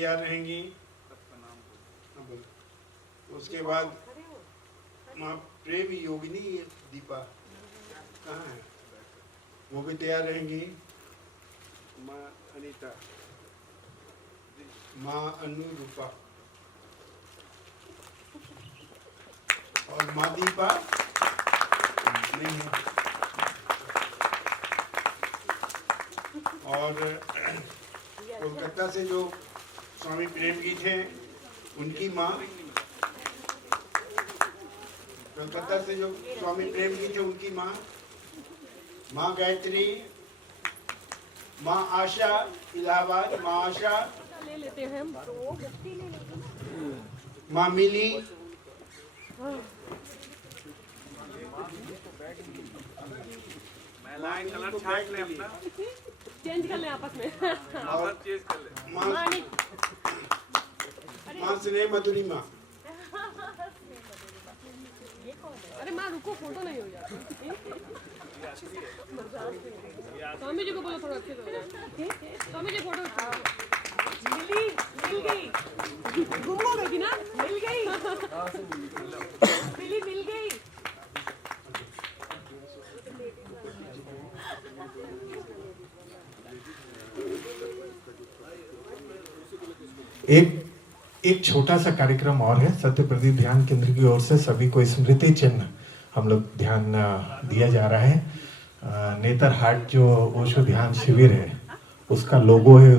तैयार रहेंगी। उसके बाद माँ प्रेम योगिनी दीपा कहाँ है, वो भी तैयार रहेंगी। माँ अनीता, माँ अनुरूपा और माँ दीपा नहीं है। और कोलकाता से जो स्वामी प्रेम जी थे उनकी माँ, कोलकाता से जो स्वामी प्रेम जी थे उनकी माँ, माँ गायत्री, माँ आशा इलाहाबाद, माँ आशा ले लेते हैं हम, माँ मिली, कलर छाट ले अपना, चेंज कर ले आपस में। और चेंज कर ले। माँ स्नेह मधुरी माँ। अरे माँ रुको, फोटो नहीं हो जाती। स्वामी जी को बोलो थोड़ा अच्छे से। स्वामी जी फोटो मिल गई, गुम हो गई ना, मिल गई, मिल गई। एक छोटा सा कार्यक्रम और है। सत्य प्रदीप ध्यान केंद्र की ओर से सभी को स्मृति चिन्ह हम लोग ध्यान दिया जा रहा है। नेतरहाट जो ओशो ध्यान शिविर है उसका लोगो है,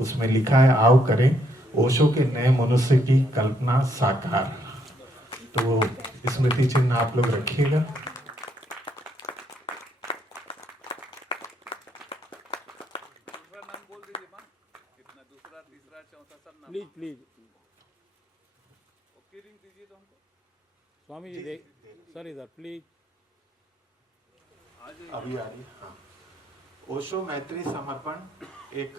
उसमें लिखा है आओ करें ओशो के नए मनुष्य की कल्पना साकार। तो स्मृति चिन्ह आप लोग रखिएगा। प्लीज ओके रिंग दीजिए तो हमको। स्वामी जी देख सर इधर प्लीज। अभी आ रही। हाँ, ओशो मैत्री समर्पण एक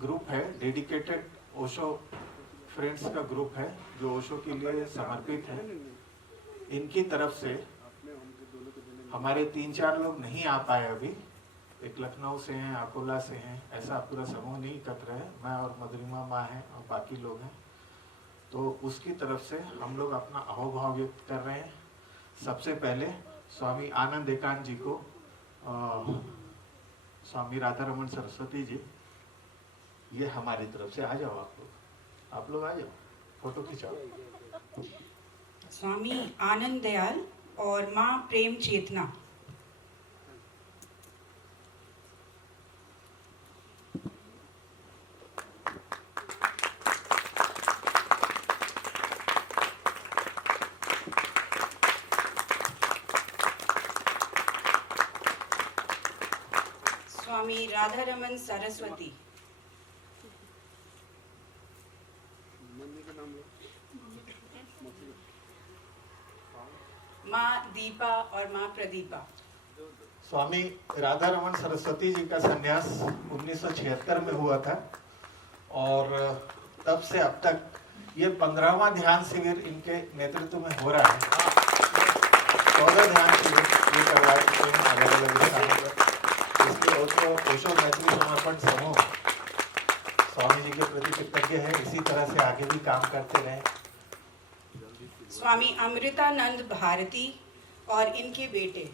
ग्रुप है, डेडिकेटेड ओशो फ्रेंड्स का ग्रुप है जो ओशो के लिए समर्पित है। इनकी तरफ से हमारे 3-4 लोग नहीं आ पाए अभी, एक लखनऊ से हैं, अकोला से हैं, ऐसा पूरा समूह नहीं एकत्र है। मैं और मधुरिमा माँ हैं और बाकी लोग हैं। तो उसकी तरफ से हम लोग अपना अहोभाव व्यक्त कर रहे हैं। सबसे पहले स्वामी आनंद एकांत जी को, स्वामी राधा रमन सरस्वती जी, ये हमारी तरफ से आ जाओ। आप लोग आ जाओ, फोटो खिंचाओ। स्वामी आनंद दयाल और माँ प्रेम चेतना। स्वामी राधा रमन सरस्वती। माँ दीपा और माँ प्रदीपा। स्वामी राधा रमन सरस्वती जी का संन्यास 1976 में हुआ था और तब से अब तक ये 15वां ध्यान शिविर इनके नेतृत्व में हो रहा है। 14 ध्यान शिविर ये करवा चुके हैं अलग अलग स्थानों पर। इसलिए ओशो मैत्री समर्पण समूह स्वामी जी के प्रति कृतज्ञ है। इसी तरह से आगे भी काम करते रहे। स्वामी अमृतानंद भारती और इनके बेटे।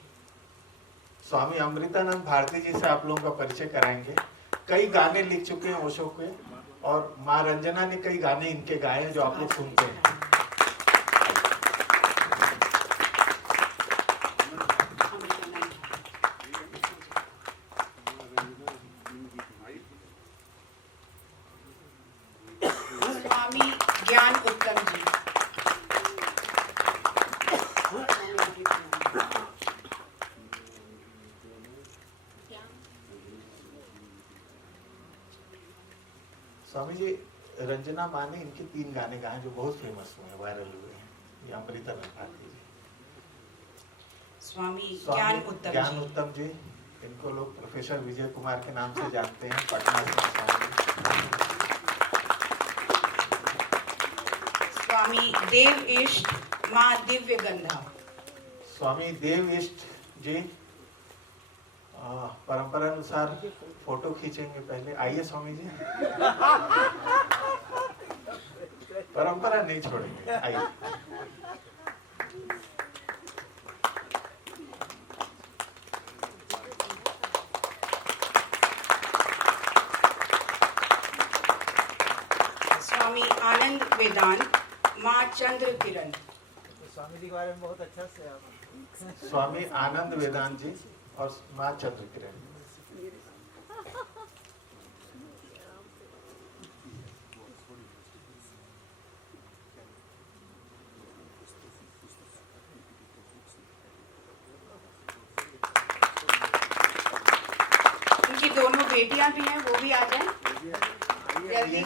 स्वामी अमृतानंद भारती जी से आप लोगों का परिचय कराएंगे। कई गाने लिख चुके हैं ओशो के और माँ रंजना ने कई गाने इनके गाए हैं जो आप लोग सुनते हैं। स्वामी ज्ञान उत्तम जी। स्वामी जी रंजना माँ ने इनके 3 गाने गाए जो बहुत फेमस हुए, वायरल हुए हैं। ये अमृतानंद भारती जी। स्वामी ज्ञान उत्तम जी, इनको लोग प्रोफेसर विजय कुमार के नाम से जानते हैं, पटना से। स्वामी देव इष्ट माँ दिव्य गंधा। स्वामी देव इष्ट जी परंपरा अनुसार फोटो खींचेंगे पहले। आइए स्वामी जी, परंपरा नहीं छोड़ेंगे, आइए। स्वामी आनंद वेदांत, माँ चंद्र किरण। स्वामी जी के बारे में बहुत अच्छा से आप। स्वामी आनंद वेदांत जी और माँ चंद्र किरण। उनकी दोनों बेटियां भी हैं, वो भी आ जाएं जल्दी।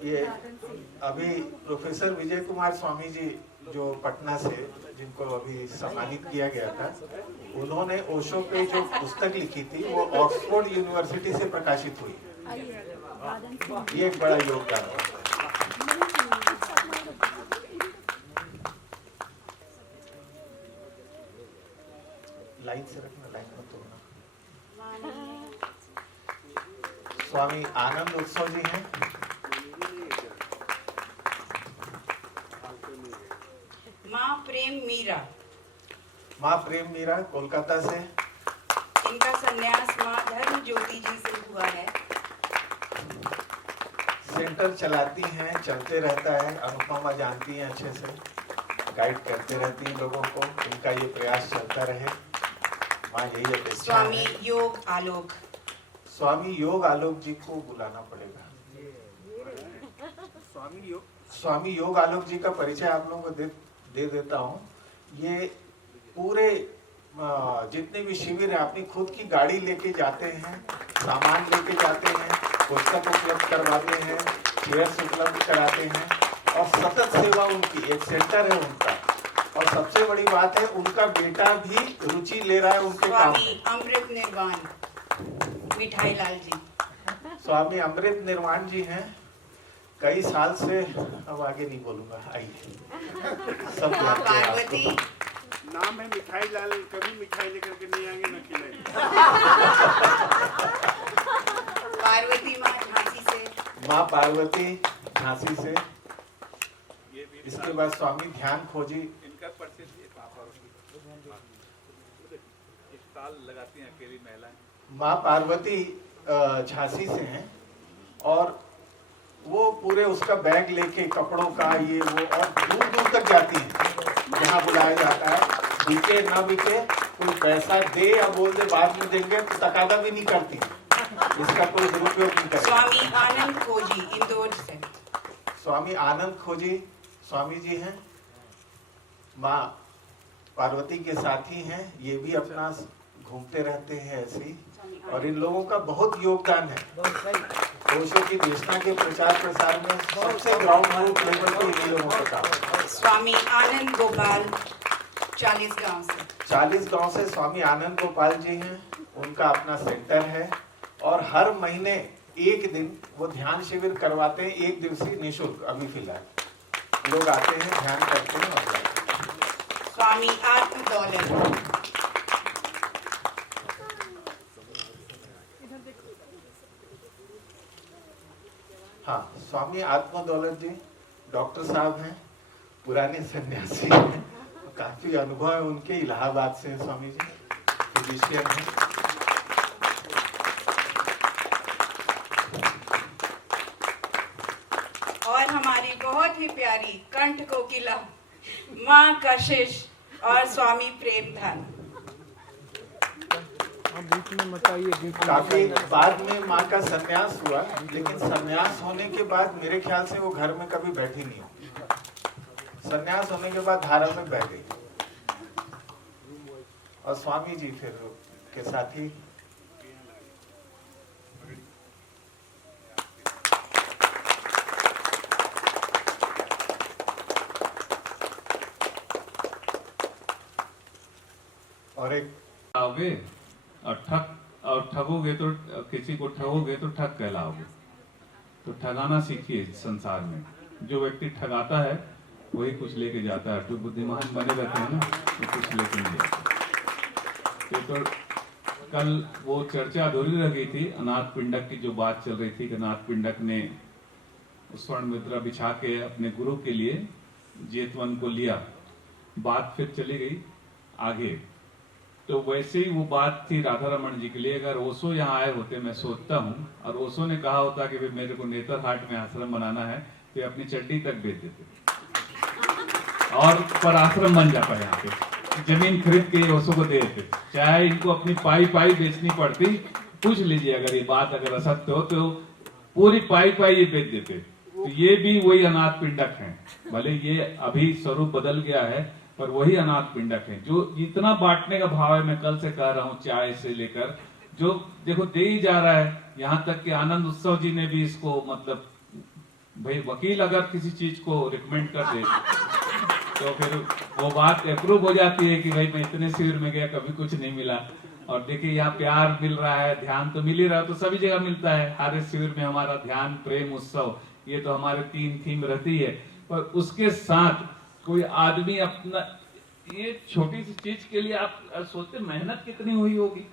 ये अभी प्रोफेसर विजय कुमार स्वामी जी जो पटना से, जिनको अभी सम्मानित किया गया था, उन्होंने ओशो पे जो पुस्तक लिखी थी वो ऑक्सफोर्ड यूनिवर्सिटी से प्रकाशित हुई। ये एक बड़ा योगदान है। लाइन से रखना, लाइन मत तोड़ना। स्वामी आनंद उत्सव जी हैं। माँ प्रेम मीरा। माँ प्रेम मीरा कोलकाता से। इनका संन्यास माँ धर्म ज्योति जी से हुआ है। सेंटर चलाती हैं, चलते रहता है, अनुपमा जानती हैं अच्छे से, गाइड करते रहती हैं लोगों को। इनका ये प्रयास चलता रहे, माँ यही अपेक्षा स्वामी है। योग आलोक। स्वामी योग आलोक जी को बुलाना पड़ेगा। स्वामी योग आलोक जी का परिचय आप लोगों को दे देता हूँ। ये पूरे जितने भी शिविर है अपनी खुद की गाड़ी लेके जाते हैं, सामान लेके जाते हैं, पुस्तक उपलब्ध करवाते हैं, चेयर्स उपलब्ध कराते हैं और सतत सेवा उनकी, एक सेंटर है उनका। और सबसे बड़ी बात है उनका बेटा भी रुचि ले रहा है उनके काम। स्वामी अमृत निर्वाण मिठाई लाल जी। स्वामी अमृत निर्वाण जी हैं, कई साल से, अब आगे नहीं बोलूंगा, आइए सब माँ जानते हैं पार्वती। आपको। नाम है मिठाई लाल, कभी मिठाई लेकर के नहीं आएंगे न खिलाएंगे। पार्वती माँ झांसी से। माँ पार्वती झांसी से। इसके बाद स्वामी ध्यान खोजी। इनका परिचय स्टॉल लगाती हैं अकेली महिलाएं। माँ पार्वती झांसी से हैं और वो पूरे उसका बैग लेके कपड़ों का ये वो और दूर दूर तक जाती हैं जहाँ बुलाया जाता है। बिके ना बिके, कोई पैसा दे या बोल दे बाद में देंगे तो तकादा भी नहीं करती, इसका कोई दुरुपयोग नहीं करती। स्वामी आनंद खोजी इंदौर से। स्वामी आनंद खोजी स्वामी जी हैं, माँ पार्वती के साथी हैं। ये भी अपना घूमते रहते हैं ऐसे ही। और इन लोगों का बहुत योगदान है ओशो की देशना के प्रचार प्रसार में। सबसे ग्राउंड रूट लेवल पे इन लोगों का काम। स्वामी आनंद गोपाल 40 गांव से। 40 गांव से स्वामी आनंद गोपाल जी हैं, उनका अपना सेंटर है और हर महीने एक दिन वो ध्यान शिविर करवाते हैं, 1 दिवसीय निःशुल्क। अभी फिलहाल लोग आते हैं, ध्यान करते हैं और जाते हैं। स्वामी आत्म दौलत। हाँ, स्वामी आत्म दौलत जी डॉक्टर साहब हैं, पुराने सन्यासी हैं, काफी अनुभव है उनके। इलाहाबाद से हैं स्वामी जी, फिजिशियन हैं। और हमारी बहुत ही प्यारी कंठ कोकिला माँ कशिश और स्वामी प्रेमधन। बीच में बताइए, बीच में काफी बाद में माँ का सन्यास हुआ, लेकिन सन्यास होने के बाद मेरे ख्याल से वो घर में कभी बैठी नहीं होगी। सन्यास होने के बाद धारा में बह गई और स्वामी जी फिर के साथी। और एक आओगे और ठगोगे तो किसी को ठगोगे तो ठग कहलाओगे। तो ठगाना सीखिए। संसार में जो व्यक्ति ठगाता है वही कुछ लेके जाता है। तो बुद्धिमान बने रहते हैं ना, तो कुछ लेके नहीं जाते। तो कल वो चर्चा अधूरी रह गई थी, अनाथ पिंडक की जो बात चल रही थी कि अनाथ पिंडक ने स्वर्ण मुद्रा बिछा के अपने गुरु के लिए जेतवन को लिया। बात फिर चली गई आगे। तो वैसे ही वो बात थी राधा रमन जी के लिए। अगर ओशो यहाँ आए होते, मैं सोचता हूँ, और ओशो ने कहा होता कि भाई मेरे को नेतरहाट में आश्रम बनाना है, तो अपनी चड्डी तक बेच देते और पर आश्रम बन जाता है। यहाँ पे जमीन खरीद के ओशो को दे देते, चाहे इनको अपनी पाई पाई बेचनी पड़ती। पूछ लीजिए, अगर ये बात अगर असत्य हो तो पूरी पाई पाई ये बेच देते। तो ये भी वही अनाथ पिंडक हैं। भले ये अभी स्वरूप बदल गया है, पर वही अनाथ पिंडक है जो इतना बांटने का भाव है। मैं कल से कह रहा हूँ, चाय से लेकर जो देखो दे ही जा रहा है। यहाँ तक कि आनंद उत्सव जी ने भी इसको, मतलब भाई वकील अगर किसी चीज को रिकमेंड कर दे तो फिर वो बात अप्रूव हो जाती है कि भाई मैं इतने शिविर में गया, कभी कुछ नहीं मिला। और देखिए यहाँ प्यार मिल रहा है, ध्यान तो मिल ही रहा है, तो सभी जगह मिलता है। हर शिविर में हमारा ध्यान, प्रेम, उत्सव, ये तो हमारे 3 थीम रहती है। पर उसके साथ कोई आदमी अपना, ये छोटी सी चीज के लिए आप सोचते मेहनत कितनी हुई होगी।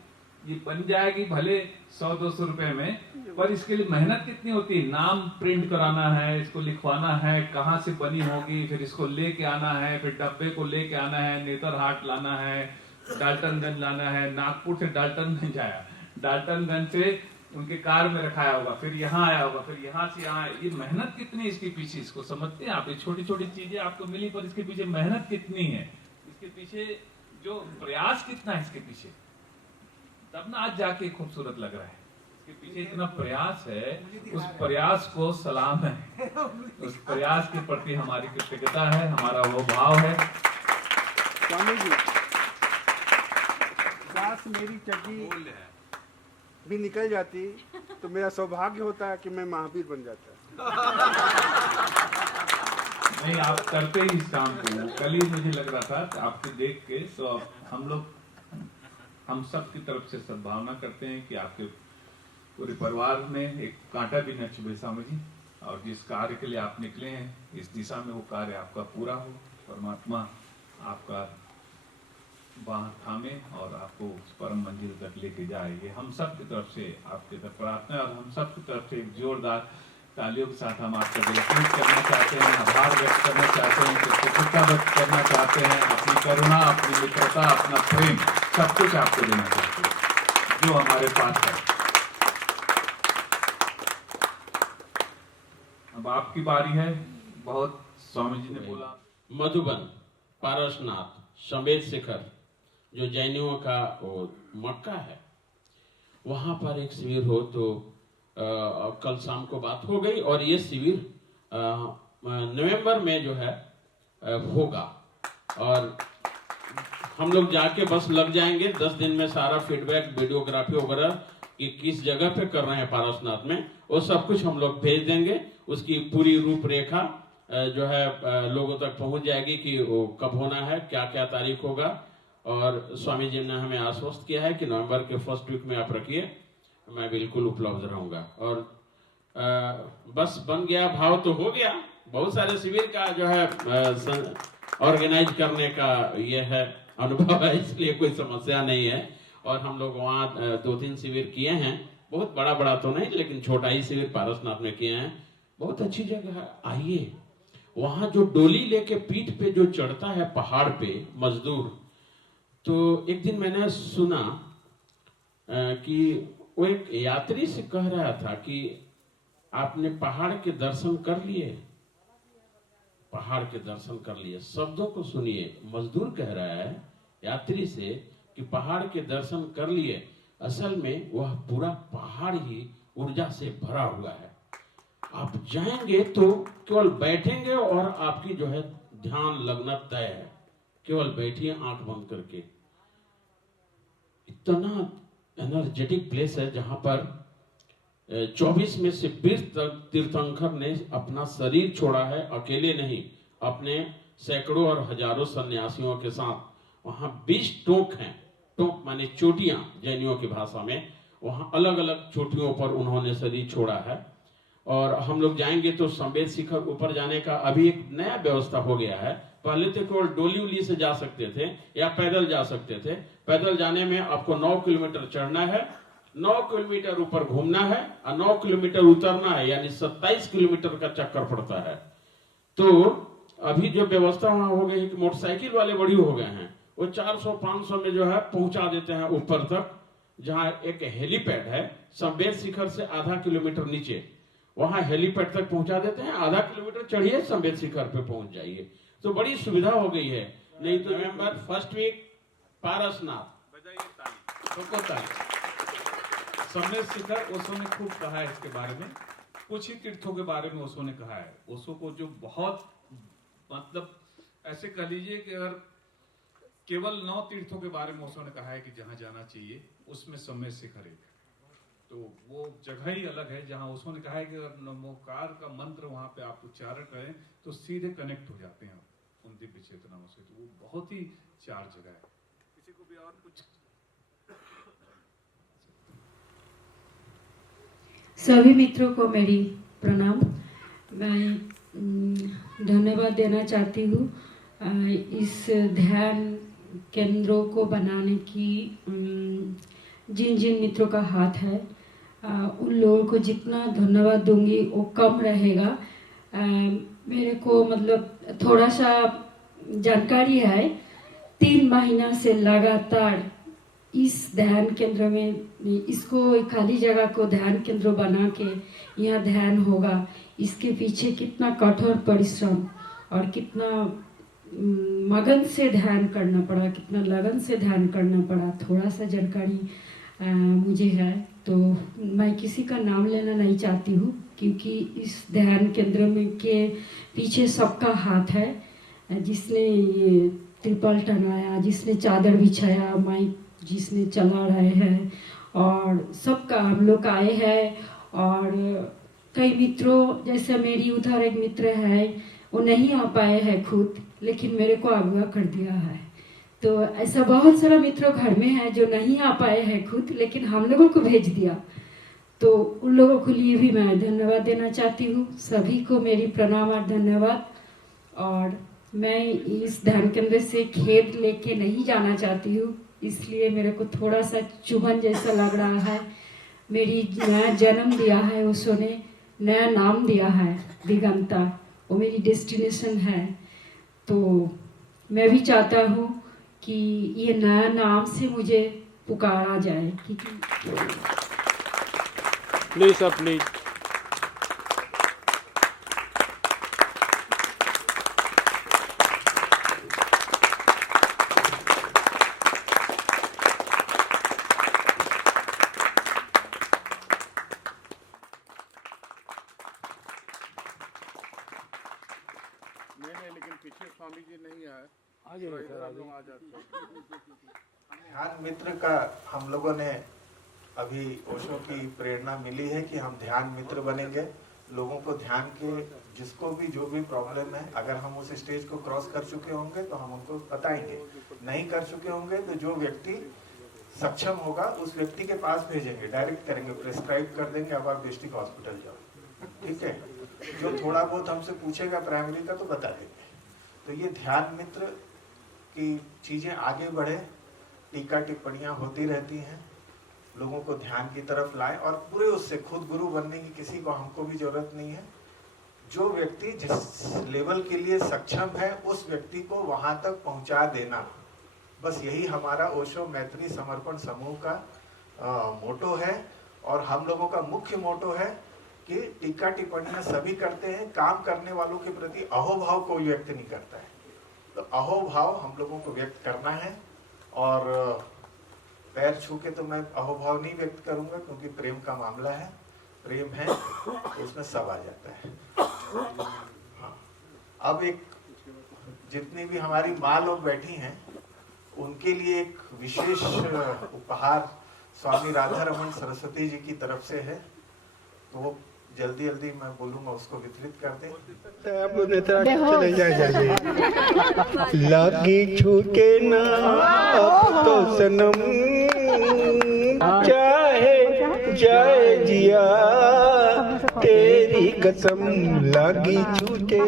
ये बन जाएगी भले 100-200 रुपए में, पर इसके लिए मेहनत कितनी होती है। नाम प्रिंट कराना है, इसको लिखवाना है, कहाँ से बनी होगी, फिर इसको लेके आना है, फिर डब्बे को लेके आना है, नेतरहाट लाना है, डाल्टनगंज लाना है। नागपुर से डाल्टनगंज आया, डाल्टनगंज से उनके कार में रखाया होगा, फिर यहाँ आया होगा, फिर यहाँ से यहाँ। ये मेहनत कितनी इसके पीछे, इसको समझते हैं आप। ये छोटी छोटी चीजें आपको मिली, पर इसके पीछे मेहनत कितनी है, इसके पीछे जो प्रयास कितना है इसके पीछे, तब ना आज जाके खूबसूरत लग रहा है। इसके पीछे इतना प्रयास है, उस प्रयास को सलाम है, उस प्रयास के प्रति हमारी कृतज्ञता है, हमारा वो भाव है। स्वामी जी, काश मेरी चड्डी भी निकल जाती तो मेरा सौभाग्य होता है कि मैं महावीर बन जाता। नहीं, आप करते ही इस काम को। कल ही मुझे लग रहा था आपको देख के, तो हम सब की तरफ से सद्भावना करते हैं कि आपके पूरे परिवार में एक कांटा भी न चुभे स्वामी जी। और जिस कार्य के लिए आप निकले हैं, इस दिशा में वो कार्य आपका पूरा हो, परमात्मा आपका बाह थामे और आपको उस परम मंजिल तक लेके जाए। ये हम सब की तरफ से आपके तरफ प्रार्थना है। और हम सब की तरफ से एक जोरदार तालियों के साथ हम आपका वेलकम करना चाहते हैं, आभार व्यक्त करना चाहते हैं, कृतज्ञता व्यक्त करना चाहते हैं। अपनी करुणा, अपनी मित्रता, अपना प्रेम, सब कुछ आपको देना चाहते हैं जो हमारे पास है। अब आपकी बारी है। बहुत स्वामी जी ने बोला, मधुबन, पारसनाथ, समेत शिखर जो जैनियों का वो मक्का है, वहां पर एक शिविर हो तो कल शाम को बात हो गई। और ये शिविर नवंबर में जो है होगा। और हम लोग जाके बस लग जाएंगे 10 दिन में, सारा फीडबैक, वीडियोग्राफी वगैरह कि किस जगह पे कर रहे हैं पारसनाथ में, वो सब कुछ हम लोग भेज देंगे। उसकी पूरी रूपरेखा जो है लोगों तक पहुंच जाएगी कि वो कब होना है, क्या क्या तारीख होगा। और स्वामी जी ने हमें आश्वस्त किया है कि नवंबर के फर्स्ट वीक में आप रखिए, मैं बिल्कुल उपलब्ध रहूंगा। और बस बन गया, भाव तो हो गया। बहुत सारे शिविर का जो है ऑर्गेनाइज करने का ये है अनुभव है, इसलिए कोई समस्या नहीं है। और हम लोग वहाँ 2-3 शिविर किए हैं, बहुत बड़ा बड़ा तो नहीं, लेकिन छोटा ही शिविर पारसनाथ में किए हैं। बहुत अच्छी जगह है, आइए। वहां जो डोली लेके पीठ पे जो चढ़ता है पहाड़ पे मजदूर, तो एक दिन मैंने सुना कि वो एक यात्री से कह रहा था कि आपने पहाड़ के दर्शन कर लिए, पहाड़ के दर्शन कर लिए। शब्दों को सुनिए, मजदूर कह रहा है यात्री से कि पहाड़ के दर्शन कर लिए। असल में वह पूरा पहाड़ ही ऊर्जा से भरा हुआ है। आप जाएंगे तो केवल बैठेंगे और आपकी जो है ध्यान लगना तय है। केवल बैठिए आंख बंद करके। इतना एनर्जेटिक प्लेस है जहां पर 24 में से 20 तीर्थंकर ने अपना शरीर छोड़ा है, अकेले नहीं, अपने सैकड़ों और हजारों सन्यासियों के साथ। वहां 20 टोक हैं, टोक माने चोटियां जैनियों की भाषा में। वहां अलग अलग चोटियों पर उन्होंने शरीर छोड़ा है। और हम लोग जाएंगे तो संवेद शिखर ऊपर जाने का अभी एक नया व्यवस्था हो गया है। पहले तो केवल डोली उली से जा सकते थे या पैदल जा सकते थे। पैदल जाने में आपको 9 किलोमीटर चढ़ना है, 9 किलोमीटर ऊपर घूमना है और 9 किलोमीटर उतरना है, यानी 27 किलोमीटर का चक्कर पड़ता है। तो अभी जो व्यवस्था वहां हो गई है कि मोटरसाइकिल वाले बड़ी हो गए हैं, वो 400-500 में जो है पहुंचा देते हैं ऊपर तक, जहां एक हेलीपैड है संवेद शिखर से आधा किलोमीटर नीचे, वहां हेलीपैड तक पहुंचा देते हैं। आधा किलोमीटर चढ़िए, संवेद शिखर पे पहुंच जाइए। तो बड़ी सुविधा हो गई है। नहीं तो नवंबर फर्स्ट वीक पारसनाथ बजाइए ताली। सबको ताली। संवेद शिखर ओशो ने खूब कहा है इसके बारे में, कुछ ही तीर्थों के बारे में ओशो ने कहा है। ओशो को जो बहुत मतलब ऐसे कह लीजिए कि अगर केवल 9 तीर्थों के बारे में ओशो ने कहा है कि जहां जाना चाहिए, उसमें संवेद शिखर एक है। तो वो जगह ही अलग है जहां ओशो ने कहा है कि अगर नमोकार का मंत्र वहां पे आप उच्चारण करें तो सीधे कनेक्ट हो जाते हैं उन दिव्य चेतनाओं से। तो वो बहुत ही चार जगह है। किसी को भी और कुछ सभी मित्रों को मेरी प्रणाम। मैं धन्यवाद देना चाहती हूँ इस ध्यान केंद्रों को बनाने की जिन जिन मित्रों का हाथ है, उन लोगों को जितना धन्यवाद दूंगी वो कम रहेगा। मेरे को मतलब थोड़ा सा जानकारी है, 3 महीना से लगातार इस ध्यान केंद्र में, इसको खाली जगह को ध्यान केंद्र बना के यहाँ ध्यान होगा, इसके पीछे कितना कठोर परिश्रम और कितना मगन से ध्यान करना पड़ा, कितना लगन से ध्यान करना पड़ा, थोड़ा सा जानकारी मुझे है। तो मैं किसी का नाम लेना नहीं चाहती हूँ, क्योंकि इस ध्यान केंद्र में के पीछे सबका हाथ है। जिसने ये त्रिपाल टंगाया, जिसने चादर बिछाया, माइक जिसने चला रहे हैं, और सबका हम लोग आए हैं। और कई मित्रों, जैसे मेरी उधर एक मित्र है, वो नहीं आ पाए हैं खुद, लेकिन मेरे को अगवा कर दिया है। तो ऐसा बहुत सारा मित्रों घर में है जो नहीं आ पाए हैं खुद, लेकिन हम लोगों को भेज दिया। तो उन लोगों के लिए भी मैं धन्यवाद देना चाहती हूँ। सभी को मेरी प्रणाम और धन्यवाद। और मैं इस ध्यान केंद्र से खेद लेके नहीं जाना चाहती हूँ, इसलिए मेरे को थोड़ा सा चुभन जैसा लग रहा है। मेरी नया जन्म दिया है ओशो ने, नया नाम दिया है दिगंता, वो मेरी डेस्टिनेशन है। तो मैं भी चाहता हूँ कि ये नया नाम से मुझे पुकारा जाए। Please sir, please. नहीं, लेकिन पीछे स्वामी जी नहीं आए। आ जाते। ध्यान मित्र का हम लोगों ने अभी ओशो की प्रेरणा मिली है कि हम ध्यान मित्र बनेंगे। लोगों को ध्यान के जिसको भी जो भी प्रॉब्लम है, अगर हम उस स्टेज को क्रॉस कर चुके होंगे तो हम उनको बताएंगे, नहीं कर चुके होंगे तो जो व्यक्ति सक्षम होगा उस व्यक्ति के पास भेजेंगे, डायरेक्ट करेंगे, प्रिस्क्राइब कर देंगे, अब आप डिस्ट्रिक्ट हॉस्पिटल जाओ। ठीक है, जो थोड़ा बहुत हमसे पूछेगा प्राइमरी का तो बता देंगे। तो ये ध्यान मित्र की चीजें आगे बढ़े, टीका टिप्पणियां होती रहती हैं, लोगों को ध्यान की तरफ लाएं, और पूरे उससे खुद गुरु बनने की किसी को हमको भी जरूरत नहीं है। जो व्यक्ति जिस लेवल के लिए सक्षम है उस व्यक्ति को वहां तक पहुंचा देना, बस यही हमारा ओशो मैत्री समर्पण समूह का मोटो है। और हम लोगों का मुख्य मोटो है कि टीका टिप्पणियां सभी करते हैं, काम करने वालों के प्रति अहोभाव कोई व्यक्त नहीं करता है। तो अहोभाव हम लोगों को व्यक्त करना है, और पैर छू के तो मैं अहोभाव नहीं व्यक्त करूंगा, क्योंकि प्रेम का मामला है, प्रेम है तो उसमें सब आ जाता है। हाँ, अब एक जितनी भी हमारी माँ लोग बैठी हैं उनके लिए एक विशेष उपहार स्वामी राधा रमन सरस्वती जी की तरफ से है, तो वो जल्दी जल्दी मैं बोलूंगा उसको वितरित कर दें। लागी छूटे ना अब तो सनम, चाहे जाए जिया तेरी कसम लागी छूटे